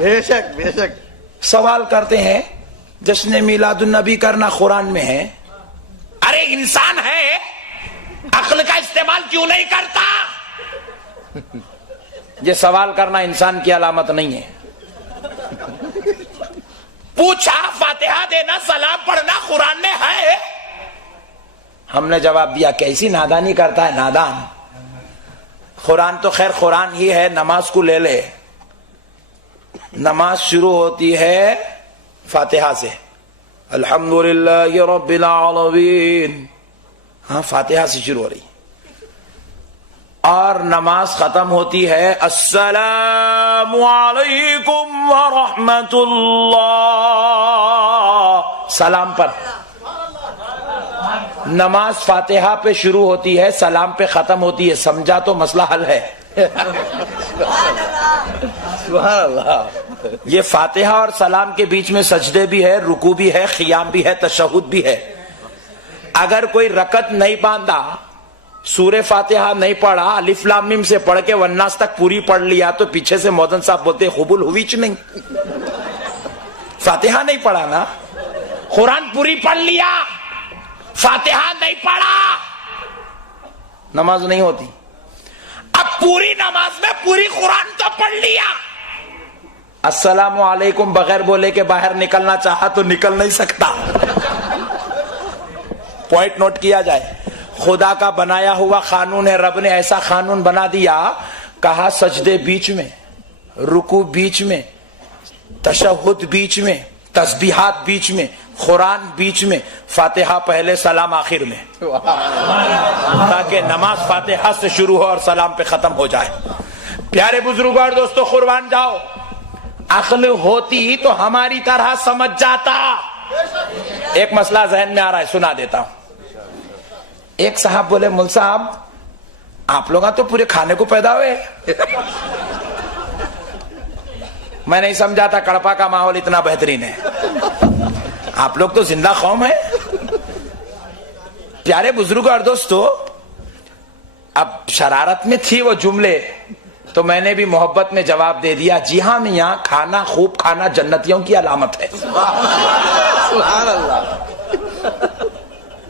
بے شک بے شک. سوال کرتے ہیں جشن میلاد النبی کرنا قرآن میں ہے. ارے انسان ہے، عقل کا استعمال کیوں نہیں کرتا؟ یہ سوال کرنا انسان کی علامت نہیں ہے. پوچھا فاتحہ دینا، سلام پڑھنا قرآن میں ہے؟ ہم نے جواب دیا کیسی نادانی کرتا ہے نادان. قرآن تو خیر قرآن ہی ہے. نماز کو لے لے، نماز شروع ہوتی ہے فاتحہ سے، الحمدللہ رب العالمین. ہاں فاتحہ سے شروع ہو رہی، اور نماز ختم ہوتی ہے السلام علیکم ورحمۃ اللہ، سلام پر. نماز فاتحہ پہ شروع ہوتی ہے، سلام پہ ختم ہوتی ہے. سمجھا تو مسئلہ حل ہے. سبحان اللہ. یہ فاتحہ اور سلام کے بیچ میں سجدے بھی ہے، رکوع بھی ہے، قیام بھی ہے، تشہد بھی ہے. اگر کوئی رکعت نہیں باندھا، سورہ فاتحہ نہیں پڑھا، الف لام میم سے پڑھ کے والناس تک پوری پڑھ لیا، تو پیچھے سے مودن صاحب بولتے قبول ہوئی چ نہیں. فاتحہ نہیں پڑھا نا، قرآن پوری پڑھ لیا، فاتحہ نہیں پڑھا، نماز نہیں ہوتی. اب پوری نماز میں پوری قرآن تو پڑھ لیا، السلام علیکم بغیر بولے کہ باہر نکلنا چاہا تو نکل نہیں سکتا. پوائنٹ نوٹ کیا جائے. خدا کا بنایا ہوا قانون ہے. رب نے ایسا قانون بنا دیا، کہا سجدے بیچ میں، رکوع بیچ میں، تشہد بیچ میں، تسبیحات بیچ میں، قرآن بیچ میں، فاتحہ پہلے سلام آخر میں، تاکہ نماز فاتحہ سے شروع ہو اور سلام پہ ختم ہو جائے. پیارے بزرگوں اور دوستو قربان جاؤ، عقل ہوتی تو ہماری طرح سمجھ جاتا. ایک مسئلہ ذہن میں آ رہا ہے، سنا دیتا ہوں. ایک صاحب بولے مول صاحب آپ لوگ تو پورے کھانے کو پیدا ہوئے. میں نہیں سمجھا تھا کڑپا کا ماحول اتنا بہترین ہے، آپ لوگ تو زندہ قوم ہے. پیارے بزرگوں اور دوستو، اب شرارت میں تھی وہ جملے، تو میں نے بھی محبت میں جواب دے دیا، جی ہاں میاں، کھانا خوب کھانا جنتیوں کی علامت ہے. سبحان اللہ.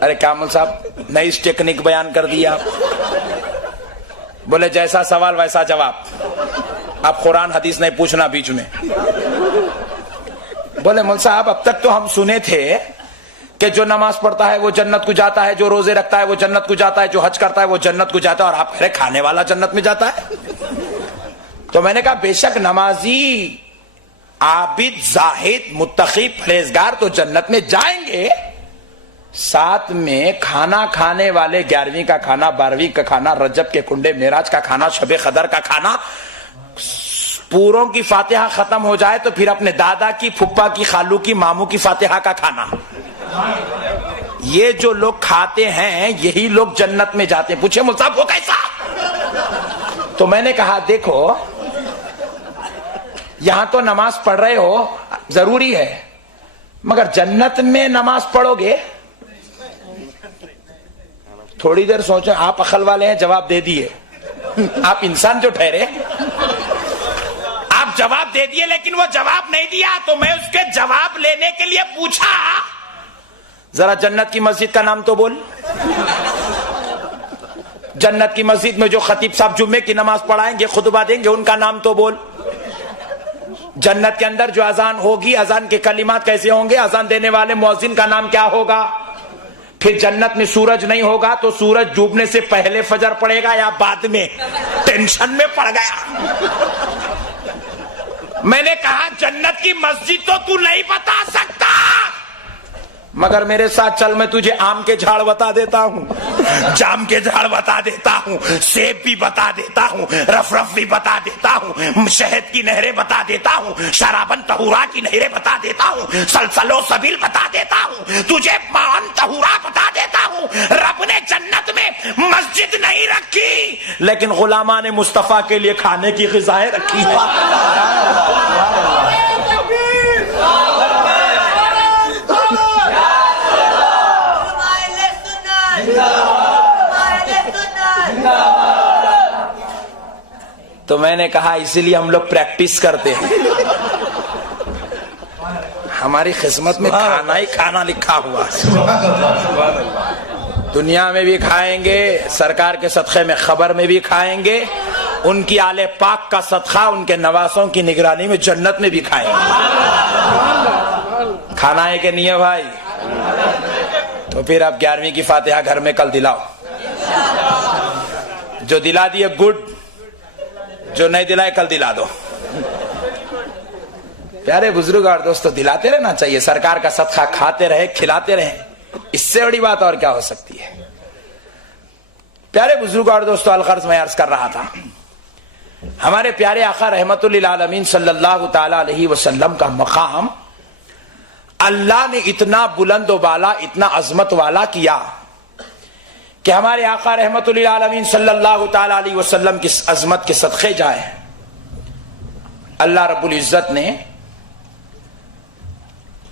ارے کامل صاحب نئی ٹیکنیک بیان کر دیا. بولے جیسا سوال ویسا جواب، اب قرآن حدیث نہیں پوچھنا بیچ میں. بولے مول صاحب اب تک تو ہم سنے تھے کہ جو نماز پڑھتا ہے وہ جنت کو جاتا ہے، جو روزے رکھتا ہے وہ جنت کو جاتا ہے، جو حج کرتا ہے وہ جنت کو جاتا ہے، اور آپ کہہ رہے کھانے والا جنت میں جاتا ہے. تو میں نے کہا بے شک نمازی، عابد، زاہد، متقی، پرہیزگار تو جنت میں جائیں گے، ساتھ میں کھانا کھانے والے 11ویں کا کھانا، 12ویں کا کھانا، رجب کے کنڈے، معراج کا کھانا، شب قدر کا کھانا، پوروں کی فاتحہ ختم ہو جائے تو پھر اپنے دادا کی، پھپھا کی، خالو کی، ماموں کی فاتحہ کا کھانا. یہ جو لوگ کھاتے ہیں یہی لوگ جنت میں جاتے ہیں. پوچھے مول صاحب وہ کیسا؟ تو میں نے کہا دیکھو، یہاں تو نماز پڑھ رہے ہو ضروری ہے، مگر جنت میں نماز پڑھو گے؟ تھوڑی دیر سوچیں. آپ عقل والے ہیں، جواب دے دیے. آپ انسان جو ٹھہرے، آپ جواب دے دیے، لیکن وہ جواب نہیں دیا. تو میں اس کے جواب لینے کے لیے پوچھا، ذرا جنت کی مسجد کا نام تو بول. جنت کی مسجد میں جو خطیب صاحب جمعے کی نماز پڑھائیں گے، خطبہ دیں گے، ان کا نام تو بول. جنت کے اندر جو اذان ہوگی، اذان کے کلمات کیسے ہوں گے، اذان دینے والے مؤذن کا نام کیا ہوگا. پھر جنت میں سورج نہیں ہوگا تو سورج ڈوبنے سے پہلے فجر پڑے گا یا بعد میں؟ ٹینشن میں پڑ گیا. میں نے کہا جنت کی مسجد تو تو نہیں بتا سکتا، مگر میرے ساتھ چل، میں تجھے آم کے جھاڑ بتا دیتا ہوں، جام کے جھاڑ بتا دیتا ہوں، سیب بھی بتا دیتا ہوں، رف بھی بتا دیتا ہوں، شہد کی نہریں بتا دیتا ہوں، شرابن طہورا کی نہریں بتا دیتا ہوں، سلسل و سبیل بتا دیتا ہوں، تجھے مان طہورا بتا دیتا ہوں. رب نے جنت میں مسجد نہیں رکھی، لیکن غلامان مصطفیٰ کے لیے کھانے کی غذائیں رکھی ہیں. تو میں نے کہا اسی لیے ہم لوگ پریکٹس کرتے ہیں. ہماری قسمت میں کھانا ہی کھانا لکھا ہوا ہے. دنیا میں بھی کھائیں گے, سرکار کے صدقے میں خبر میں بھی کھائیں گے, ان کی آل پاک کا صدقہ ان کے نواسوں کی نگرانی میں جنت میں بھی کھائیں گے. کھانا ہے کہ نہیں ہے بھائی؟ تو پھر اب 11ویں کی فاتحہ گھر میں کل دلاؤ. جو دلا دیے گڈ, جو نہیں دلائے کل دلا دو. پیارے بزرگ اور دوستو, دلاتے رہنا چاہیے. سرکار کا صدقہ کھاتے رہے, کھلاتے رہے, اس سے بڑی بات اور کیا ہو سکتی ہے. پیارے بزرگ اور دوستو, الغرض میں عرض کر رہا تھا, ہمارے پیارے آقا رحمت للعالمین صلی اللہ تعالی علیہ وسلم کا مقام اللہ نے اتنا بلند و بالا, اتنا عظمت والا کیا کہ ہمارے آقا رحمت للعالمین صلی اللہ تعالی علیہ وسلم کی عظمت کے صدقے جائے. اللہ رب العزت نے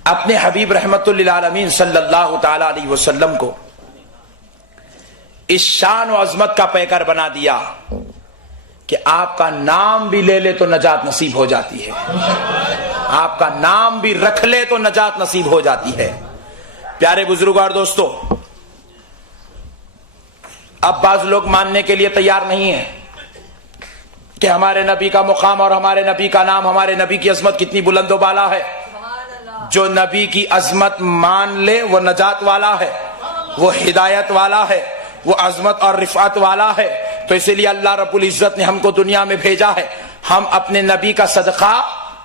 اپنے حبیب رحمت للعالمین صلی اللہ تعالی علیہ وسلم کو اس شان و عظمت کا پیکر بنا دیا کہ آپ کا نام بھی لے لے تو نجات نصیب ہو جاتی ہے, آپ کا نام بھی رکھ لے تو نجات نصیب ہو جاتی ہے. پیارے بزرگ اور دوستو, اب بعض لوگ ماننے کے لیے تیار نہیں ہیں کہ ہمارے نبی کا مقام اور ہمارے نبی کا نام, ہمارے نبی کی عظمت کتنی بلند و بالا ہے. جو نبی کی عظمت مان لے وہ نجات والا ہے, وہ ہدایت والا ہے, وہ عظمت اور رفعت والا ہے. تو اسی لیے اللہ رب العزت نے ہم کو دنیا میں بھیجا ہے. ہم اپنے نبی کا صدقہ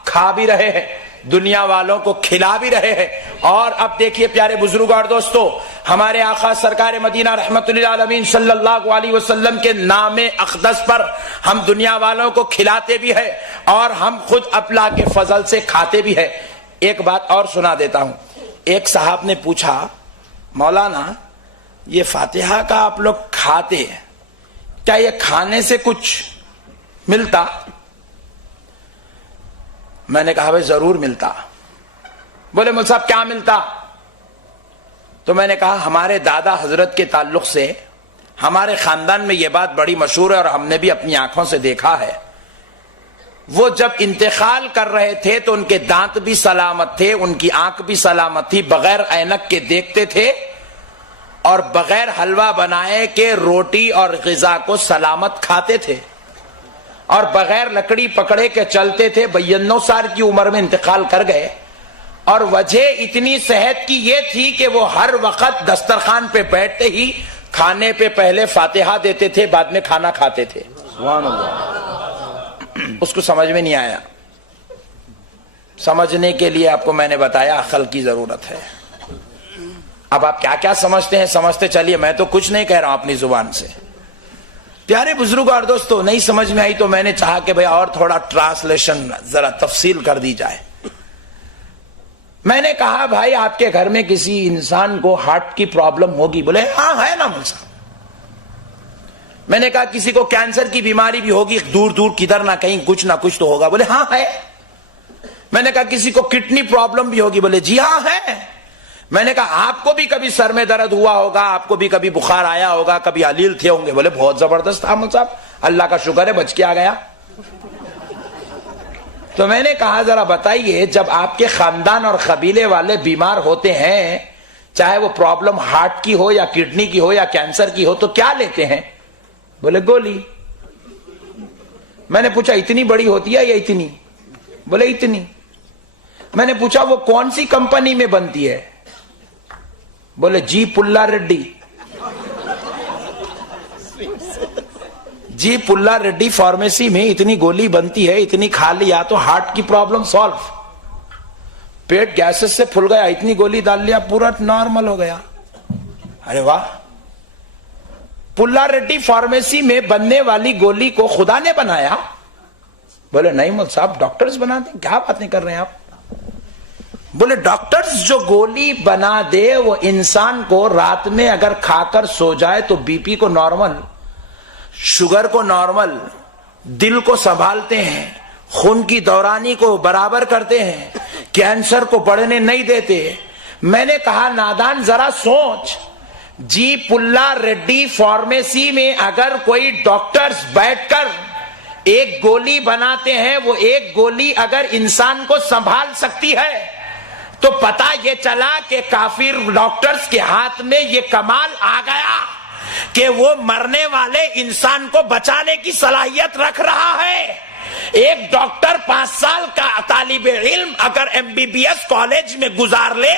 کھا بھی رہے ہیں, دنیا والوں کو کھلا بھی رہے ہیں. اور اب دیکھیے پیارے بزرگ اور دوستو, ہمارے آقا سرکار مدینہ رحمت للعالمین صلی اللہ علیہ وسلم کے نام اقدس پر ہم دنیا والوں کو کھلاتے بھی ہیں اور ہم خود اللہ کے فضل سے کھاتے بھی ہیں. ایک بات اور سنا دیتا ہوں. ایک صاحب نے پوچھا, مولانا یہ فاتحہ کا آپ لوگ کھاتے ہیں, کیا یہ کھانے سے کچھ ملتا؟ میں نے کہا بھائی ضرور ملتا. بولے مول صاحب کیا ملتا؟ تو میں نے کہا ہمارے دادا حضرت کے تعلق سے ہمارے خاندان میں یہ بات بڑی مشہور ہے اور ہم نے بھی اپنی آنکھوں سے دیکھا ہے. وہ جب انتقال کر رہے تھے تو ان کے دانت بھی سلامت تھے, ان کی آنکھ بھی سلامت تھی, بغیر اینک کے دیکھتے تھے اور بغیر حلوہ بنائے کے روٹی اور غذا کو سلامت کھاتے تھے اور بغیر لکڑی پکڑے کے چلتے تھے. 92 سال کی عمر میں انتقال کر گئے اور وجہ اتنی صحت کی یہ تھی کہ وہ ہر وقت دسترخوان پہ بیٹھتے ہی کھانے پہ پہلے فاتحہ دیتے تھے, بعد میں کھانا کھاتے تھے. سبحان اللہ. اس کو سمجھ میں نہیں آیا. سمجھنے کے لیے آپ کو میں نے بتایا عقل کی ضرورت ہے. اب آپ کیا کیا سمجھتے ہیں سمجھتے چلیے, میں تو کچھ نہیں کہہ رہا ہوں اپنی زبان سے. پیارے بزرگ اور دوستو, نہیں سمجھ میں آئی تو میں نے چاہا کہ بھئی اور تھوڑا ٹرانسلیشن ذرا تفصیل کر دی جائے. میں نے کہا بھائی آپ کے گھر میں کسی انسان کو ہارٹ کی پرابلم ہوگی؟ بولے ہاں ہے نا مول صاحب. میں نے کہا کسی کو کینسر کی بیماری بھی ہوگی, دور دور کدھر نہ کہیں کچھ نہ کچھ تو ہوگا؟ بولے ہاں ہے. میں نے کہا کسی کو کڈنی پرابلم بھی ہوگی؟ بولے جی ہاں ہے. میں نے کہا آپ کو بھی کبھی سر میں درد ہوا ہوگا, آپ کو بھی کبھی بخار آیا ہوگا, کبھی علیل تھے ہوں گے؟ بولے بہت زبردست تھا مول صاحب, اللہ کا شکر ہے بچ کے آ گیا. تو میں نے کہا ذرا بتائیے, جب آپ کے خاندان اور قبیلے والے بیمار ہوتے ہیں, چاہے وہ پرابلم ہارٹ کی ہو یا کڈنی کی ہو یا کینسر کی ہو, تو کیا لیتے ہیں؟ بولے گولی. میں نے پوچھا اتنی بڑی ہوتی ہے یا اتنی؟ بولے اتنی. میں نے پوچھا وہ کون سی کمپنی میں بنتی ہے؟ بولے جی پلا ریڈی. جی پلا ریڈی فارمیسی میں اتنی گولی بنتی ہے, اتنی کھا لیا تو ہارٹ کی پرابلم سالو. پیٹ گیسز سے پھل گیا, اتنی گولی ڈال لیا پورا نارمل ہو گیا. ارے واہ. پلا ریڈی فارمیسی میں بننے والی گولی کو خدا نے بنایا؟ بولے نہیں مول صاحب ڈاکٹرز بناتے ہیں. کیا باتیں کر رہے ہیں آپ؟ بولے ڈاکٹرز جو گولی بنا دے وہ انسان کو رات میں اگر کھا کر سو جائے تو بی پی کو نارمل, شوگر کو نارمل, دل کو سنبھالتے ہیں, خون کی دورانی کو برابر کرتے ہیں, کینسر کو بڑھنے نہیں دیتے. میں نے کہا نادان ذرا سوچ, جی پلا ریڈی فارمیسی میں اگر کوئی ڈاکٹرز بیٹھ کر ایک گولی بناتے ہیں, وہ ایک گولی اگر انسان کو سنبھال سکتی ہے تو پتا یہ چلا کہ کافر ڈاکٹرز کے ہاتھ میں یہ کمال آ گیا کہ وہ مرنے والے انسان کو بچانے کی صلاحیت رکھ رہا ہے. ایک ڈاکٹر 5 سال کا طالب علم اگر MBBS کالج میں گزار لے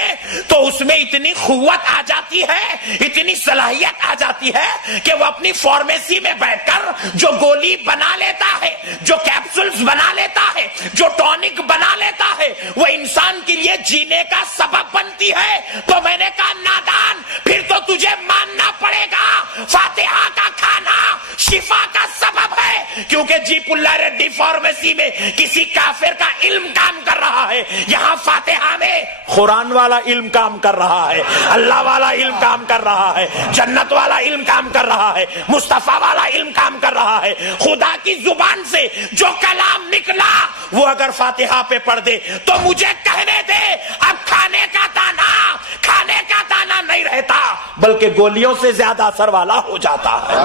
تو اس میں اتنی قوت آ جاتی ہے, اتنی صلاحیت آ جاتی ہے کہ وہ اپنی فارمیسی میں بیٹھ کر جو گولی بنا لیتا ہے, جو کیپسولز بنا لیتا ہے, جو ٹونک بنا لیتا ہے, وہ انسان کے لیے جینے کا سبب بنتی ہے. تو میں نے کہا نادان, پھر تو تجھے ماننا پڑے گا فاتحہ کا کھانا شفا کا سبب ہے, کیونکہ جی پلہ ریڈی فارمیسی میں کسی کافر کا علم کام کر رہا ہے, یہاں فاتحہ میں قرآن والا علم کام کر رہا ہے, اللہ والا علم کام کر رہا ہے, جنت والا علم کام کر رہا ہے, مصطفیٰ والا علم کام کر رہا ہے. خدا کی زبان سے جو کلام نکلا وہ اگر فاتحہ پہ پڑھ دے تو مجھے کہنے دے اب کھانے کا دانا نہیں رہتا بلکہ گولیوں سے زیادہ اثر والا ہو جاتا ہے.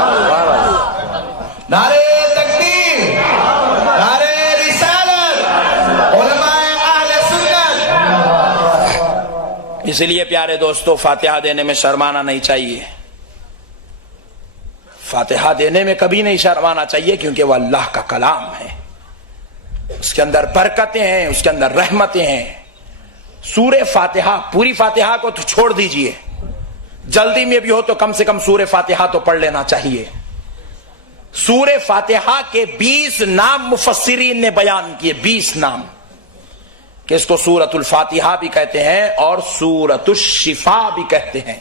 نعرے تکبیر, نعرے رسالت, علماء اہل سنت. اس لیے پیارے دوستو فاتحہ دینے میں شرمانا نہیں چاہیے, فاتحہ دینے میں کبھی نہیں شرمانا چاہیے, کیونکہ وہ اللہ کا کلام ہے, اس کے اندر برکتیں ہیں, اس کے اندر رحمتیں ہیں. سورہ فاتحہ, پوری فاتحہ کو تو چھوڑ دیجئے, جلدی میں بھی ہو تو کم سے کم سورہ فاتحہ تو پڑھ لینا چاہیے. سورہ فاتحہ کے 20 نام مفسرین نے بیان کیے, 20 نام, کہ اس کو سورۃ الفاتحہ بھی کہتے ہیں اور سورۃ الشفا بھی کہتے ہیں,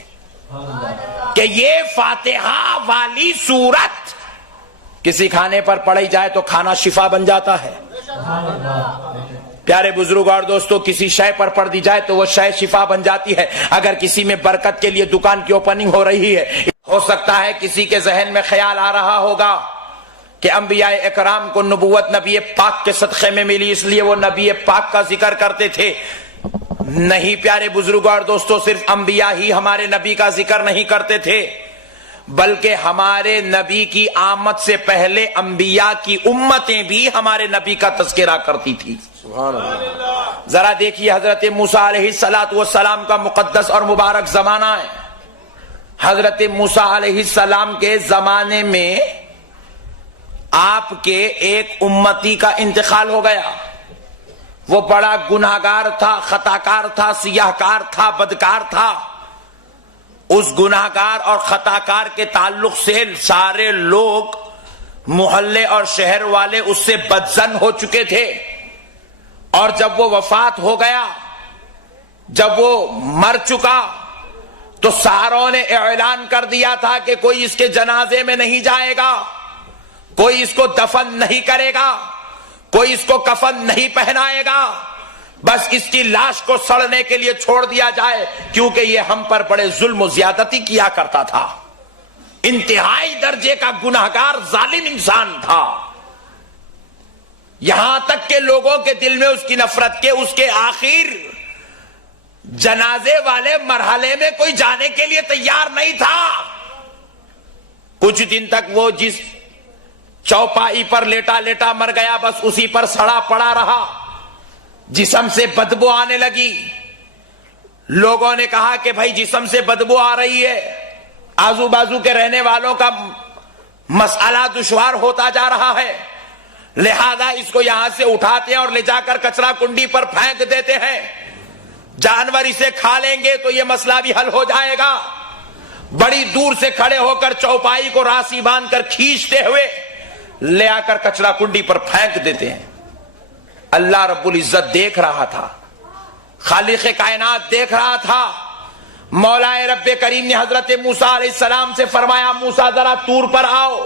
کہ یہ فاتحہ والی سورت کسی کھانے پر پڑھی جائے تو کھانا شفا بن جاتا ہے. پیارے بزرگ اور دوستو, کسی شے پر پڑھ دی جائے تو وہ شے شفا بن جاتی ہے. اگر کسی میں برکت کے لیے دکان کی اوپننگ ہو رہی ہے, ہو سکتا ہے کسی کے ذہن میں خیال آ رہا ہوگا کہ انبیاء اکرام کو نبوت نبی پاک کے صدقے میں ملی, اس لیے وہ نبی پاک کا ذکر کرتے تھے. نہیں پیارے بزرگ اور دوستو, صرف انبیاء ہی ہمارے نبی کا ذکر نہیں کرتے تھے, بلکہ ہمارے نبی کی آمد سے پہلے انبیاء کی امتیں بھی ہمارے نبی کا تذکرہ کرتی تھی. سبحان اللہ. ذرا دیکھیے حضرت موسیٰ علیہ السلام کا مقدس اور مبارک زمانہ ہے. حضرت موسیٰ علیہ السلام کے زمانے میں آپ کے ایک امتی کا انتقال ہو گیا. وہ بڑا گناہگار تھا, خطاکار تھا, سیاہکار تھا, بدکار تھا. اس گناہگار اور خطاکار کے تعلق سے سارے لوگ محلے اور شہر والے اس سے بدظن ہو چکے تھے. اور جب وہ وفات ہو گیا, جب وہ مر چکا, تو ساروں نے اعلان کر دیا تھا کہ کوئی اس کے جنازے میں نہیں جائے گا, کوئی اس کو دفن نہیں کرے گا, کوئی اس کو کفن نہیں پہنائے گا, بس اس کی لاش کو سڑنے کے لیے چھوڑ دیا جائے, کیونکہ یہ ہم پر بڑے ظلم و زیادتی کیا کرتا تھا. انتہائی درجے کا گناہگار ظالم انسان تھا. یہاں تک کہ لوگوں کے دل میں اس کی نفرت کے اس کے آخر جنازے والے مرحلے میں کوئی جانے کے لیے تیار نہیں تھا. کچھ دن تک وہ جس چوپائی پر لیٹا لیٹا مر گیا, بس اسی پر سڑا پڑا رہا. جسم سے بدبو آنے لگی. لوگوں نے کہا کہ بھائی جسم سے بدبو آ رہی ہے, آزو بازو کے رہنے والوں کا مسئلہ دشوار ہوتا جا رہا ہے, لہذا اس کو یہاں سے اٹھاتے ہیں اور لے جا کر کچرا کنڈی پر پھینک دیتے ہیں. جانور اسے کھا لیں گے تو یہ مسئلہ بھی حل ہو جائے گا. بڑی دور سے کھڑے ہو کر چوپائی کو راسی باندھ کر کھینچتے ہوئے لے آ کر کچرا کنڈی پر پھینک دیتے ہیں. اللہ رب العزت دیکھ رہا تھا, خالق کائنات دیکھ رہا تھا. مولا رب کریم نے حضرت موسیٰ علیہ السلام سے فرمایا, موسیٰ ذرا طور پر آؤ.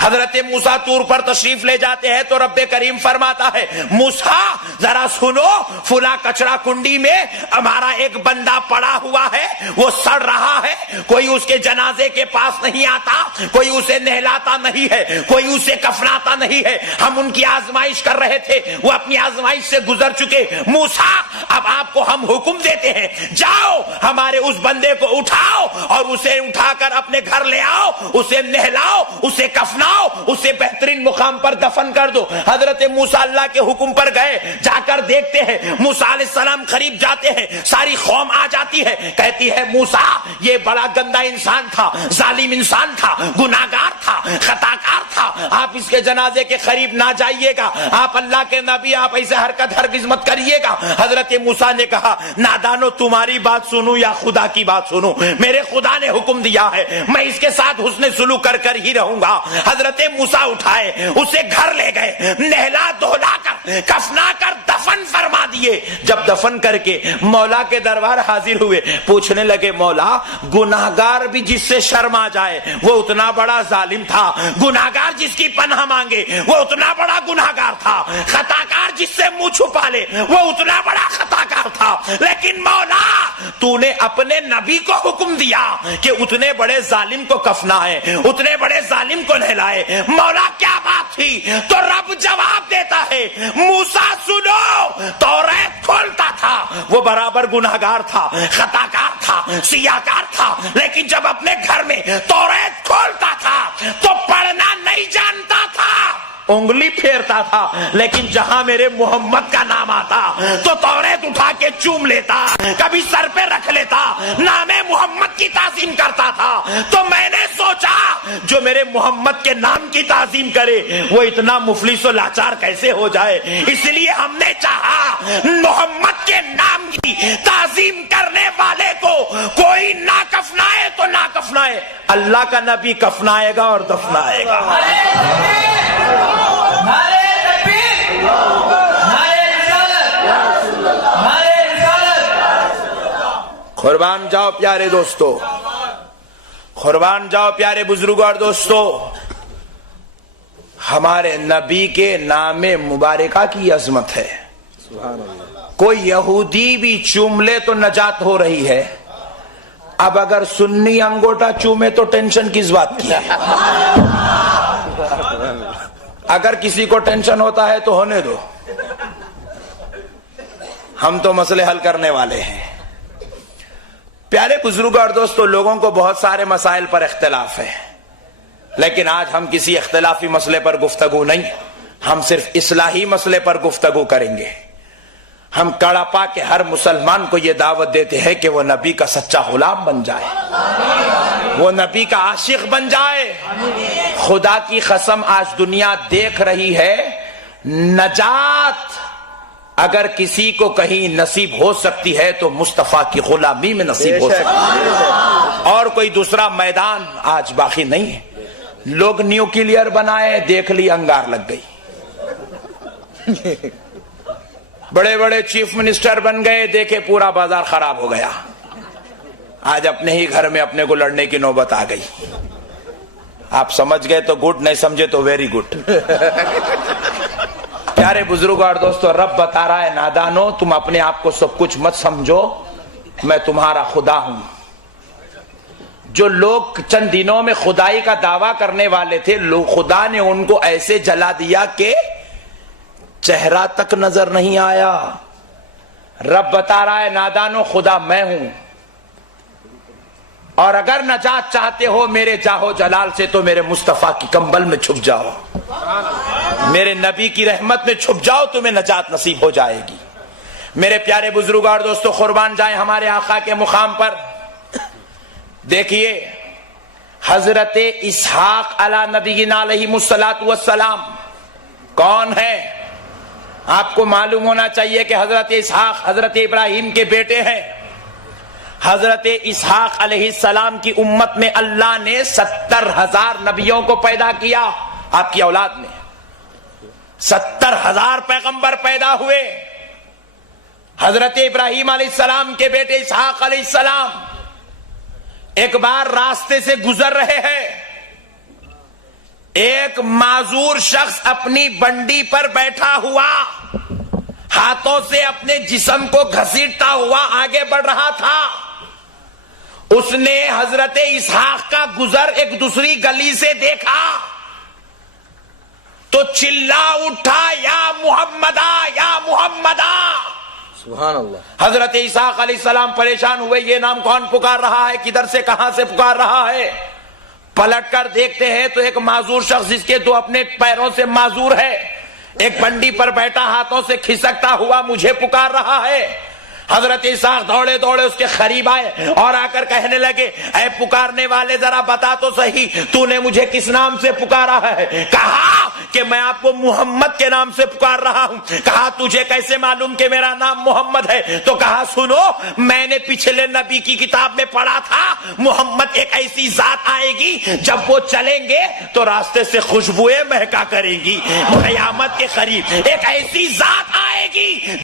حضرت موسیٰ طور پر تشریف لے جاتے ہیں تو رب کریم فرماتا ہے, موسیٰ ذرا سنو, فلاں کچرا کنڈی میں ہمارا ایک بندہ پڑا ہوا ہے, وہ سڑ رہا ہے, کوئی اس کے جنازے کے پاس نہیں آتا, کوئی اسے نہلاتا نہیں ہے, کوئی اسے کفناتا نہیں ہے. ہم ان کی آزمائش کر رہے تھے, وہ اپنی آزمائش سے گزر چکے. موسیٰ اب آپ کو ہم حکم دیتے ہیں, جاؤ ہمارے اس بندے کو اٹھاؤ اور اسے اٹھا کر اپنے گھر لے آؤ, اسے نہلاؤ, اسے کفناؤ, جاؤ اسے بہترین مقام پر دفن کر دو۔ حضرت موسیٰ اللہ کے حکم پر گئے، جا کر دیکھتے ہیں موسیٰ علیہ السلام قریب جاتے ہیں، ساری قوم آ جاتی ہے، کہتی ہے موسیٰ یہ بڑا گندا انسان تھا، ظالم انسان تھا، گناہگار تھا، خطاکار تھا، آپ اس کے جنازے کے قریب نہ جائیے گا، آپ اللہ کے نبی، آپ ایسے حرکت ہرگز مت کریے گا۔ حضرت موسیٰ نے کہا نادانو تمہاری بات سنوں یا خدا کی بات سنوں؟ میرے خدا نے حکم دیا ہے، میں اس کے ساتھ حسن سلوک کر ہی رہوں گا۔ حضرت موسیٰ اٹھائے، اسے گھر لے گئے، نہلا دھلا کر کفنا کر دفن فرما دیے۔ جب دفن کر کے مولا کے دربار حاضر ہوئے، پوچھنے لگے مولا گناہگار بھی جس سے شرم آ جائے وہ اتنا بڑا ظالم تھا، گناہگار جس کی پناہ مانگے وہ اتنا بڑا گناہگار تھا، خطاکار جس سے منہ چھپا لے وہ اتنا بڑا خطاکار تھا، لیکن مولا تو نے اپنے نبی کو حکم دیا کہ اتنے بڑے ظالم کو کفنا ہے، اتنے بڑے ظالم کو نہلائے۔ مولا کیا بات تھی؟ تو رب جواب دیتا ہے موسیٰ سنو، توریت کھولتا تھا، وہ برابر گناہگار تھا، خطاکار تھا، سیاکار تھا، لیکن جب اپنے گھر میں توریت کھولتا تھا تو پڑھنا نہیں جانتا تھا، انگلی پھیرتا تھا، لیکن جہاں میرے محمد کا نام آتا تو توریت اٹھا کے چوم لیتا، کبھی سر پہ رکھ لیتا، نام محمد کی تعظیم کرتا تھا۔ تو میں نے سوچا جو میرے محمد کے نام کی تعظیم کرے وہ اتنا مفلس و لاچار کیسے ہو جائے، اس لیے ہم نے چاہا محمد کے نام کی تعظیم کرنے والے کو کوئی نہ کفنائے تو نہ کفنائے، اللہ کا نبی کفنائے گا اور دفنائے گا۔ نعرے تکبیر، نعرے رسالت، نعرے رسالت۔ قربان جاؤ پیارے دوستو، قربان جاؤ پیارے بزرگوں اور دوستو، ہمارے نبی کے نام مبارکہ کی عظمت ہے۔ کوئی یہودی بھی چوم لے تو نجات ہو رہی ہے، اب اگر سنی انگوٹا چومے تو ٹینشن کس بات کی ہے؟ اگر کسی کو ٹینشن ہوتا ہے تو ہونے دو، ہم تو مسئلے حل کرنے والے ہیں۔ پیارے بزرگوں اور دوستو، لوگوں کو بہت سارے مسائل پر اختلاف ہے، لیکن آج ہم کسی اختلافی مسئلے پر گفتگو نہیں، ہم صرف اصلاحی مسئلے پر گفتگو کریں گے۔ ہم کڑاپا کے ہر مسلمان کو یہ دعوت دیتے ہیں کہ وہ نبی کا سچا غلام بن جائے، وہ نبی کا عاشق بن جائے۔ خدا کی قسم آج دنیا دیکھ رہی ہے، نجات اگر کسی کو کہیں نصیب ہو سکتی ہے تو مصطفیٰ کی غلامی میں نصیب ہو سکتی ہے، اور کوئی دوسرا میدان آج باقی نہیں ہے۔ لوگ نیوکلیئر بنائے، دیکھ لی انگار لگ گئی، بڑے بڑے چیف منسٹر بن گئے، دیکھے پورا بازار خراب ہو گیا، آج اپنے ہی گھر میں اپنے کو لڑنے کی نوبت آ گئی۔ آپ سمجھ گئے تو گڈ، نہیں سمجھے تو ویری گڈ۔ پیارے بزرگوں اور دوستو، رب بتا رہا ہے نادانو تم اپنے آپ کو سب کچھ مت سمجھو، میں تمہارا خدا ہوں۔ جو لوگ چند دنوں میں خدائی کا دعویٰ کرنے والے تھے، خدا نے ان کو ایسے جلا دیا کہ چہرہ تک نظر نہیں آیا۔ رب بتا رہا ہے نادانو خدا میں ہوں، اور اگر نجات چاہتے ہو میرے جاہو جلال سے تو میرے مصطفیٰ کی کمبل میں چھپ جاؤ، میرے نبی کی رحمت میں چھپ جاؤ، تمہیں نجات نصیب ہو جائے گی۔ میرے پیارے بزرگوں اور دوستو، قربان جائیں ہمارے آقا کے مقام پر۔ دیکھیے حضرت اسحاق علی نبینا علیہ الصلوۃ والسلام کون ہے؟ آپ کو معلوم ہونا چاہیے کہ حضرت اسحاق حضرت ابراہیم کے بیٹے ہیں۔ حضرت اسحاق علیہ السلام کی امت میں اللہ نے 70,000 نبیوں کو پیدا کیا، آپ کی اولاد میں 70,000 پیغمبر پیدا ہوئے۔ حضرت ابراہیم علیہ السلام کے بیٹے اسحاق علیہ السلام ایک بار راستے سے گزر رہے ہیں، ایک معذور شخص اپنی بنڈی پر بیٹھا ہوا ہاتھوں سے اپنے جسم کو گھسیٹتا ہوا آگے بڑھ رہا تھا۔ اس نے حضرت اسحاق کا گزر ایک دوسری گلی سے دیکھا تو چلا اٹھا یا محمدہ یا محمدہ۔ سبحان اللہ۔ حضرت اسحاق علیہ السلام پریشان ہوئے، یہ نام کون پکار رہا ہے، کدھر سے کہاں سے پکار رہا ہے؟ پلٹ کر دیکھتے ہیں تو ایک معذور شخص جس کے دو اپنے پیروں سے معذور ہے، ایک پنڈی پر بیٹھا ہاتھوں سے کھسکتا ہوا مجھے پکار رہا ہے۔ حضرت اسحاق دوڑے دوڑے اس کے قریب آئے اور آ کر کہنے لگے، اے پکارنے والے ذرا بتا تو صحیح تو نے مجھے کس نام سے پکارا ہے؟ کہا کہ میں آپ کو محمد کے نام سے پکار رہا ہوں۔ کہا تجھے کیسے معلوم کہ میرا نام محمد ہے؟ تو کہا سنو، میں نے پچھلے نبی کی کتاب میں پڑھا تھا محمد ایک ایسی ذات آئے گی جب وہ چلیں گے تو راستے سے خوشبوئیں مہکا کریں گی، قیامت کے قریب ایک ایسی ذات آئے گی